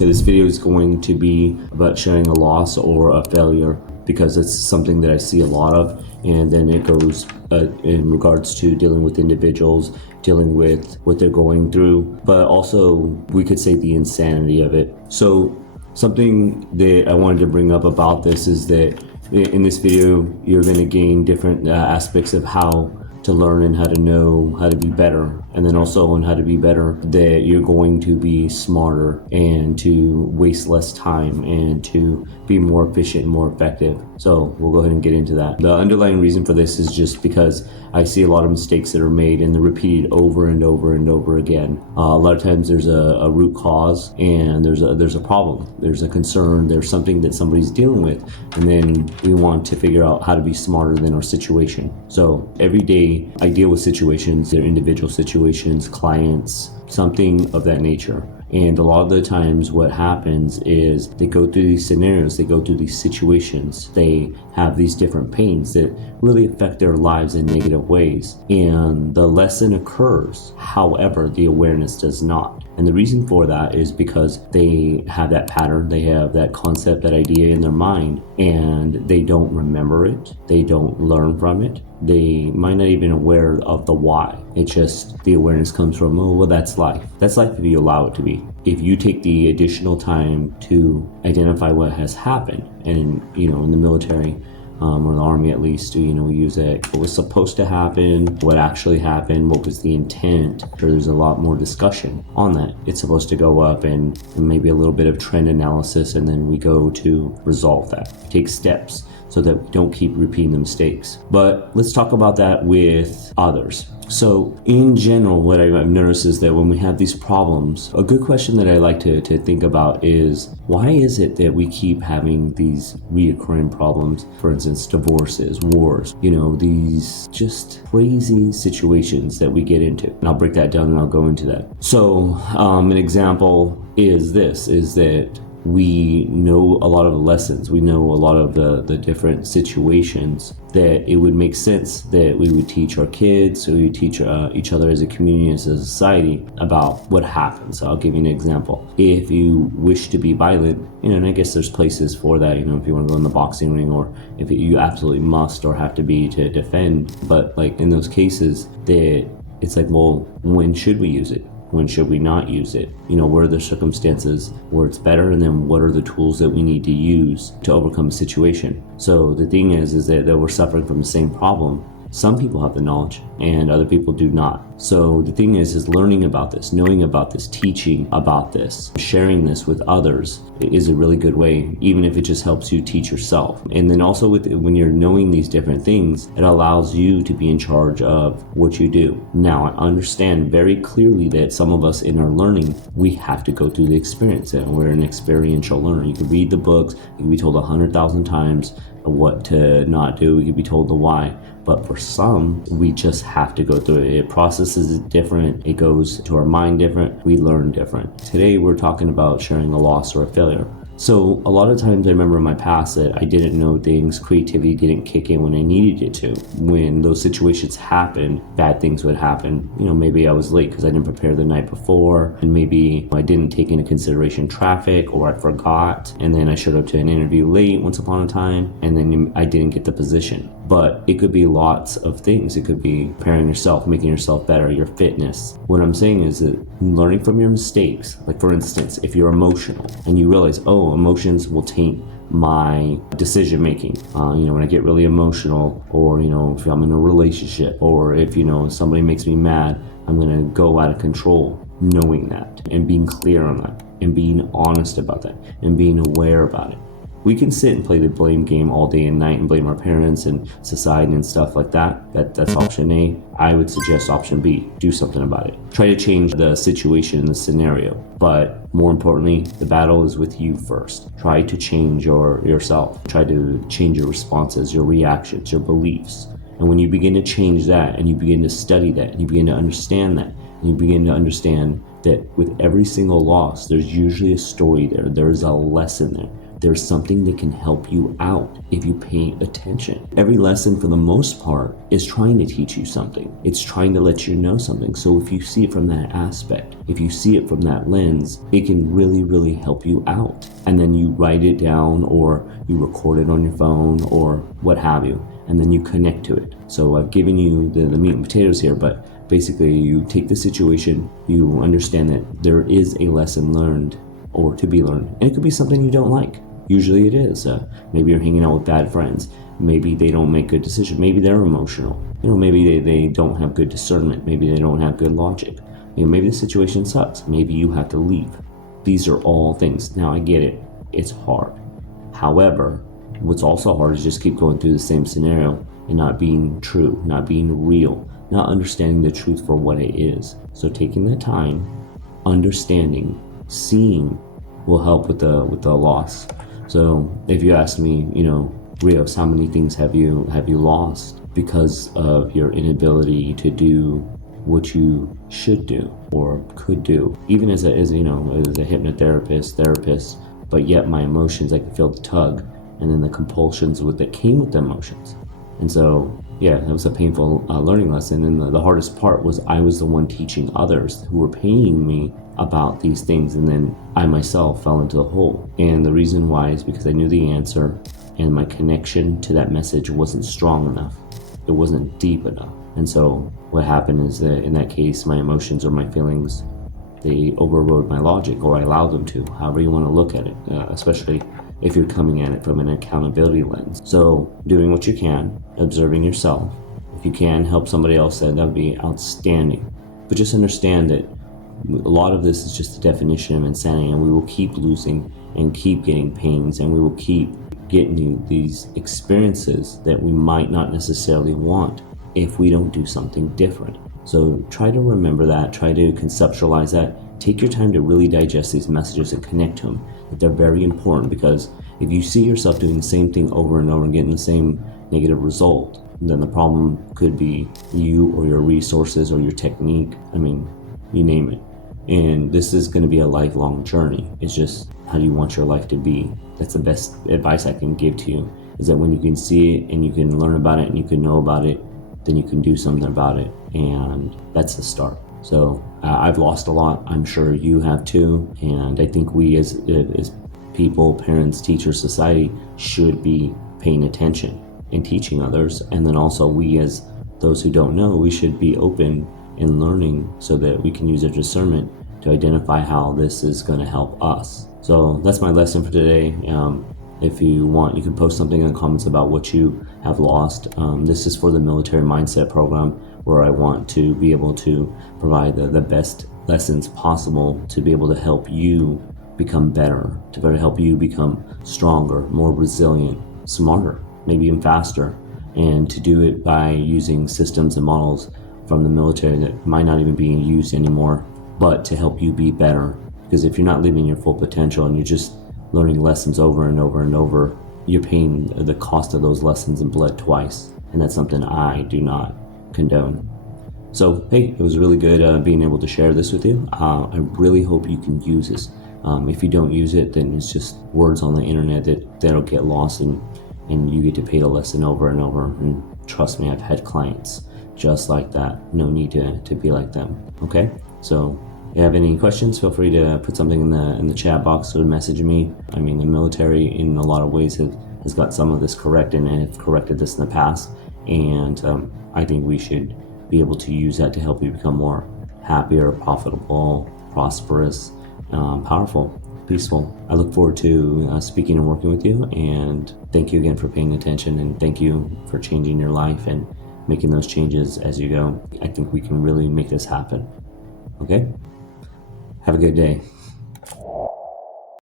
So this video is going to be about sharing a loss or a failure because it's something that I see a lot of, and then it goes in regards to dealing with individuals, dealing with what they're going through, but also we could say the insanity of it. So something that I wanted to bring up about this is that in this video, you're going to gain different aspects of how to learn and how to know how to be better, and then also on how to be better that you're going to be smarter and to waste less time and to be more efficient and more effective. So we'll go ahead and get into that. The underlying reason for this is just because I see a lot of mistakes that are made and they're repeated over and over and over again. A lot of times there's a root cause and there's a problem, there's a concern, there's something that somebody's dealing with, and then we want to figure out how to be smarter than our situation. So every day I deal with situations, they're individual situations, clients, something of that nature. And a lot of the times what happens is they go through these scenarios, they go through these situations, they have these different pains that really affect their lives in negative ways. And the lesson occurs, however, the awareness does not. And the reason for that is because they have that pattern, they have that concept, that idea in their mind, and they don't remember it, they don't learn from it, they might not even aware of the why. It's just the awareness comes from, oh, well, that's life. That's life if you allow it to be. If you take the additional time to identify what has happened, and in the military, or the army at least, we use it, what was supposed to happen, what actually happened, what was the intent. Sure, there's a lot more discussion on that. It's supposed to go up and maybe a little bit of trend analysis, and then we go to resolve that, take steps so that we don't keep repeating the mistakes. But let's talk about that with others. So in general, what I've noticed is that when we have these problems, a good question that I like to think about is, why is it that we keep having these reoccurring problems? For instance, divorces, wars, these just crazy situations that we get into. And I'll break that down and I'll go into that. So an example is that we know a lot of the lessons, we know a lot of the different situations that it would make sense that we would teach our kids, so we would teach each other as a community, as a society, about what happens. So I'll give you an example. If you wish to be violent, and I guess there's places for that, if you want to go in the boxing ring, or if you absolutely must or have to be to defend, but like in those cases, that it's like, well, when should we use it? When should we not use it? What are the circumstances where it's better, and then what are the tools that we need to use to overcome a situation? So the thing is that we're suffering from the same problem. Some people have the knowledge and other people do not. So the thing is learning about this, knowing about this, teaching about this, sharing this with others is a really good way, even if it just helps you teach yourself. And then also when you're knowing these different things, it allows you to be in charge of what you do. Now, I understand very clearly that some of us in our learning, we have to go through the experience, and we're an experiential learner. You can read the books, you can be told 100,000 times what to not do, you can be told the why. But for some, we just have to go through it. It processes it different. It goes to our mind different. We learn different. Today, we're talking about sharing a loss or a failure. So a lot of times I remember in my past that I didn't know things, creativity didn't kick in when I needed it to. When those situations happened, bad things would happen. Maybe I was late because I didn't prepare the night before, and maybe I didn't take into consideration traffic, or I forgot, and then I showed up to an interview late once upon a time, and then I didn't get the position. But it could be lots of things. It could be preparing yourself, making yourself better, your fitness. What I'm saying is that learning from your mistakes, like for instance, if you're emotional and you realize, oh, emotions will taint my decision making. When I get really emotional, or if I'm in a relationship, or if somebody makes me mad, I'm gonna go out of control. Knowing that and being clear on that and being honest about that and being aware about it. We can sit and play the blame game all day and night and blame our parents and society and stuff like that. That's option A. I would suggest option B. Do something about it. Try to change the situation and the scenario. But more importantly, the battle is with you first. Try to change yourself. Try to change your responses, your reactions, your beliefs. And when you begin to change that, and you begin to study that, and you begin to understand that, and you begin to understand that with every single loss, there's usually a story there. There's a lesson there. There's something that can help you out if you pay attention. Every lesson, for the most part, is trying to teach you something. It's trying to let you know something. So if you see it from that aspect, if you see it from that lens, it can really, really help you out. And then you write it down, or you record it on your phone, or what have you, and then you connect to it. So I've given you the meat and potatoes here, but basically you take the situation, you understand that there is a lesson learned or to be learned, and it could be something you don't like. Usually it is. Maybe you're hanging out with bad friends. Maybe they don't make good decisions. Maybe they're emotional. Maybe they don't have good discernment. Maybe they don't have good logic. Maybe the situation sucks. Maybe you have to leave. These are all things. Now, I get it. It's hard. However, what's also hard is just keep going through the same scenario and not being true, not being real, not understanding the truth for what it is. So taking the time, understanding, seeing will help with the loss. So if you ask me, Rios, how many things have you lost because of your inability to do what you should do or could do? Even as a therapist, but yet my emotions, I could feel the tug, and then the compulsions that came with the emotions. And so, yeah, it was a painful learning lesson. And the hardest part was I was the one teaching others who were paying me about these things, and then I myself fell into the hole. And the reason why is because I knew the answer, and my connection to that message wasn't strong enough. It wasn't deep enough. And so what happened is that in that case, my emotions or my feelings, they overrode my logic, or I allowed them to, however you want to look at it, especially if you're coming at it from an accountability lens. So doing what you can, observing yourself. If you can help somebody else, that would be outstanding. But just understand that a lot of this is just the definition of insanity, and we will keep losing and keep getting pains, and we will keep getting these experiences that we might not necessarily want if we don't do something different. So try to remember that, try to conceptualize that, take your time to really digest these messages and connect to them. They're very important, because if you see yourself doing the same thing over and over and getting the same negative result, then the problem could be you or your resources or your technique. You name it. And this is going to be a lifelong journey. It's just, how do you want your life to be? That's the best advice I can give to you, is that when you can see it and you can learn about it and you can know about it, then you can do something about it. And that's the start. So I've lost a lot. I'm sure you have too. And I think we as people, parents, teachers, society should be paying attention and teaching others. And then also we as those who don't know, we should be open and learning so that we can use our discernment to identify how this is going to help us. So that's my lesson for today. If you want, you can post something in the comments about what you have lost. This is for the military mindset program, where I want to be able to provide the best lessons possible to be able to help you become better, to better help you become stronger, more resilient, smarter, maybe even faster, and to do it by using systems and models from the military that might not even be used anymore, but to help you be better. Because if you're not living your full potential and you're just learning lessons over and over and over, you're paying the cost of those lessons in blood twice. And that's something I do not condone. So, hey, it was really good being able to share this with you. I really hope you can use this. If you don't use it, then it's just words on the internet that'll get lost, and you get to pay the lesson over and over. And trust me, I've had clients just like that. No need to be like them. Okay? So if you have any questions, feel free to put something in the chat box or message me. The military in a lot of ways has got some of this corrected, and have corrected this in the past. And I think we should be able to use that to help you become more happier, profitable, prosperous, powerful, peaceful. I look forward to speaking and working with you. And thank you again for paying attention, and thank you for changing your life and making those changes as you go. I think we can really make this happen. Okay? Have a good day.